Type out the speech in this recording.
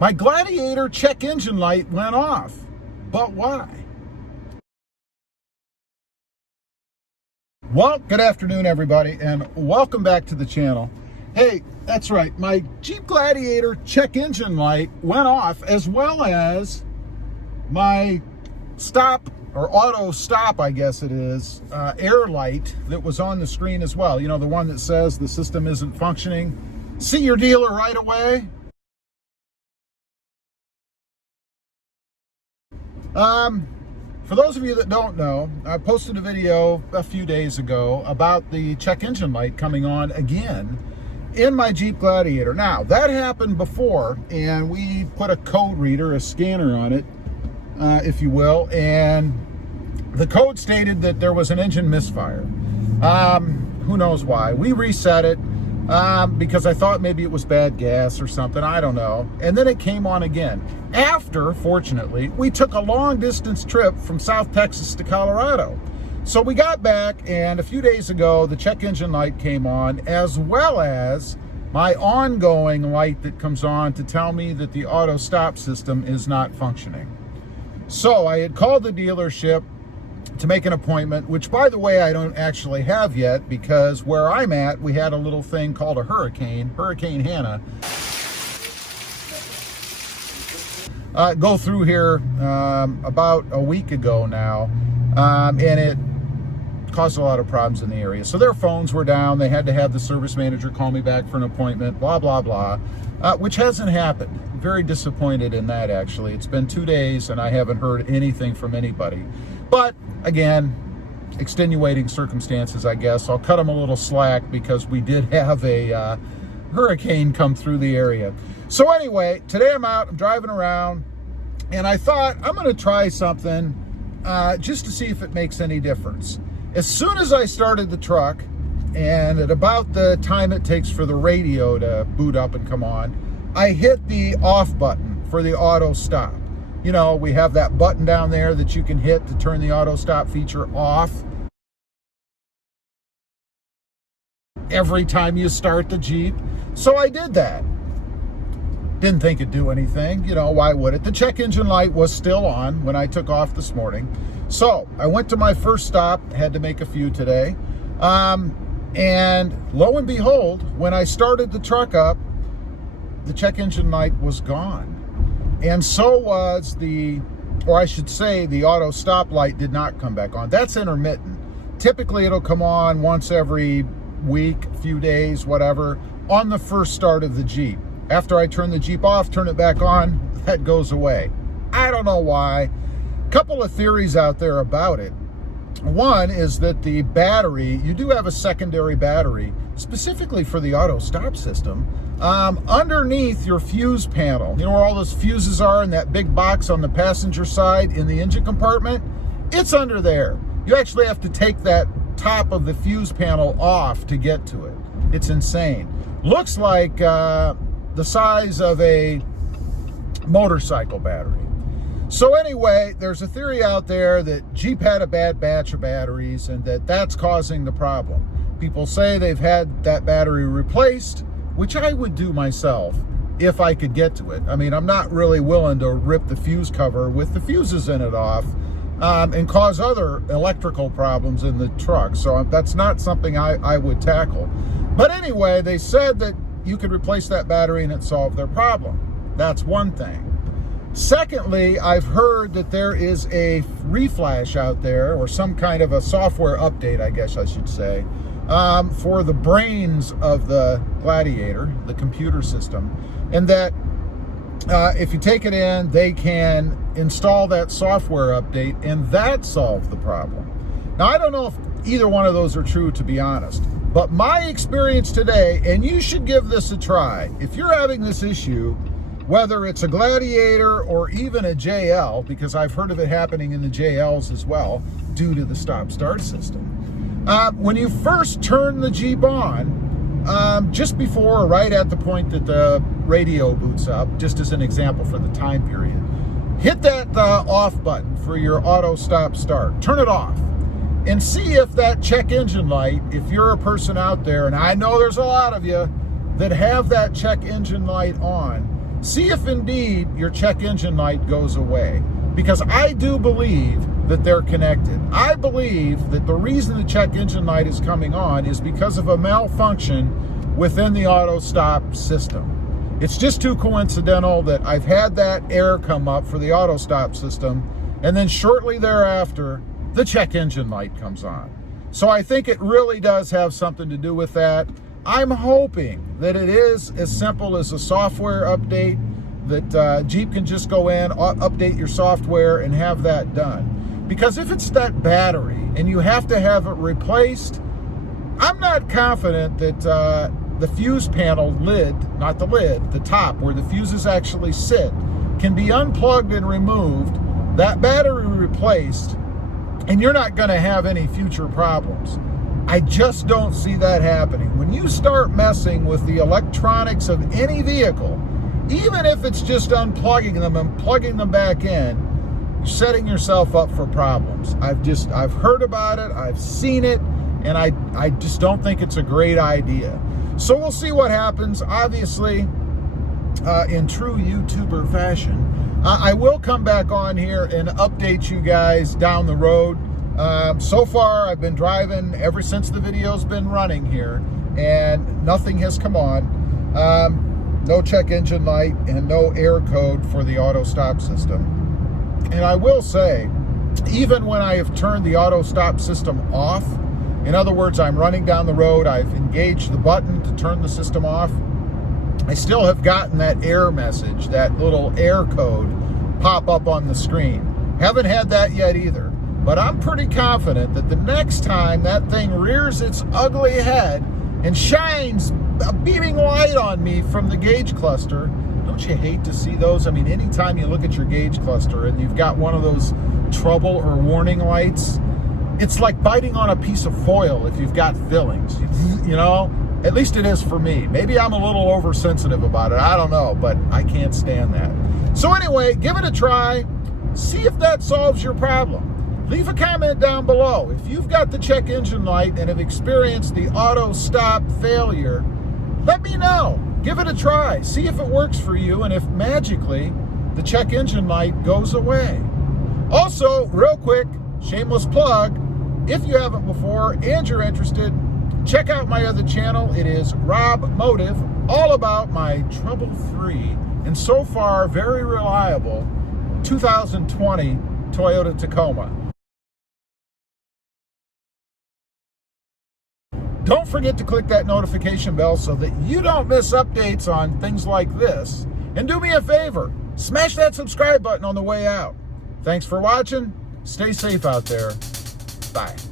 My Gladiator check engine light went off, but why? Well, good afternoon, everybody, and welcome back to the channel. Hey, that's right, my Jeep Gladiator check engine light went off, as well as my stop, or auto stop, I guess it is, air light that was on the screen as well. You know, the one that says the system isn't functioning. See your dealer right away. For those of you that don't know, I posted a video a few days ago about the check engine light coming on again in my Jeep Gladiator. Now, that happened before, and we put a code reader, a scanner on it, if you will, and the code stated that there was an engine misfire. Who knows why? We reset it because I thought maybe it was bad gas or something, I don't know. And then it came on again. After, fortunately, we took a long distance trip from South Texas to Colorado. So we got back, and a few days ago, the check engine light came on, as well as my ongoing light that comes on to tell me that the auto stop system is not functioning. So I had called the dealership to make an appointment, which, by the way, I don't actually have yet, because where I'm at, we had a little thing called a Hurricane Hannah, go through here about a week ago now, and it caused a lot of problems in the area. So their phones were down. They had to have the service manager call me back for an appointment, blah, blah, blah, which hasn't happened. Very disappointed in that, actually. It's been 2 days, and I haven't heard anything from anybody. But again, extenuating circumstances, I guess. I'll cut them a little slack because we did have a hurricane come through the area. So anyway, today I'm out, I'm driving around, and I thought I'm going to try something just to see if it makes any difference. As soon as I started the truck, and at about the time it takes for the radio to boot up and come on, I hit the off button for the auto stop. You know, we have that button down there that you can hit to turn the auto stop feature off every time you start the Jeep. So I did that. Didn't think it'd do anything. You know, why would it? The check engine light was still on when I took off this morning. So I went to my first stop, had to make a few today. And lo and behold, when I started the truck up, the check engine light was gone. And so was the auto stop light did not come back on. That's intermittent. Typically it'll come on once every week, few days, whatever, on the first start of the Jeep. After I turn the Jeep off, turn it back on, that goes away. I don't know why. A couple of theories out there about it. One is that the battery, you do have a secondary battery, specifically for the auto stop system, underneath your fuse panel. You know where all those fuses are in that big box on the passenger side in the engine compartment? It's under there. You actually have to take that top of the fuse panel off to get to it. It's insane. Looks like the size of a motorcycle battery. So anyway, there's a theory out there that Jeep had a bad batch of batteries and that's causing the problem. People say they've had that battery replaced, which I would do myself if I could get to it. I mean, I'm not really willing to rip the fuse cover with the fuses in it off and cause other electrical problems in the truck. So that's not something I would tackle. But anyway, they said that you could replace that battery and it solved their problem. That's one thing. Secondly, I've heard that there is a reflash out there, or some kind of a software update, I guess I should say, for the brains of the Gladiator, the computer system, and that if you take it in, they can install that software update, and that solved the problem. Now, I don't know if either one of those are true, to be honest, but my experience today, and you should give this a try, if you're having this issue, whether it's a Gladiator or even a JL, because I've heard of it happening in the JLs as well, due to the stop-start system. When you first turn the Jeep on, just before or right at the point that the radio boots up, just as an example for the time period, hit that off button for your auto stop start. Turn it off and see if that check engine light, if you're a person out there, and I know there's a lot of you that have that check engine light on, see if indeed your check engine light goes away. Because I do believe that they're connected. I believe that the reason the check engine light is coming on is because of a malfunction within the auto stop system. It's just too coincidental that I've had that error come up for the auto stop system, and then shortly thereafter, the check engine light comes on. So I think it really does have something to do with that. I'm hoping that it is as simple as a software update, that Jeep can just go in, update your software, and have that done. Because if it's that battery and you have to have it replaced, I'm not confident that the fuse panel lid, not the lid, the top where the fuses actually sit, can be unplugged and removed, that battery replaced, and you're not going to have any future problems. I just don't see that happening. When you start messing with the electronics of any vehicle, even if it's just unplugging them and plugging them back in, you're setting yourself up for problems. I've heard about it, I've seen it, and I just don't think it's a great idea. So we'll see what happens. Obviously, in true YouTuber fashion, I will come back on here and update you guys down the road. So far, I've been driving ever since the video's been running here, and nothing has come on. No check engine light and no error code for the auto stop system. And I will say, even when I have turned the auto stop system off, in other words, I'm running down the road, I've engaged the button to turn the system off, I still have gotten that error message, that little error code pop up on the screen. Haven't had that yet either, but I'm pretty confident that the next time that thing rears its ugly head and shines a beaming light on me from the gauge cluster, don't you hate to see those? I mean, anytime you look at your gauge cluster and you've got one of those trouble or warning lights, it's like biting on a piece of foil if you've got fillings, you know? At least it is for me. Maybe I'm a little oversensitive about it. I don't know, but I can't stand that. So anyway, give it a try. See if that solves your problem. Leave a comment down below. If you've got the check engine light and have experienced the auto stop failure, let me know. Give it a try. See if it works for you and if magically the check engine light goes away. Also, real quick, shameless plug, if you haven't before and you're interested, check out my other channel. It is Rob Motive, all about my trouble-free and so far very reliable 2020 Toyota Tacoma. Don't forget to click that notification bell so that you don't miss updates on things like this. And do me a favor, smash that subscribe button on the way out. Thanks for watching. Stay safe out there. Bye.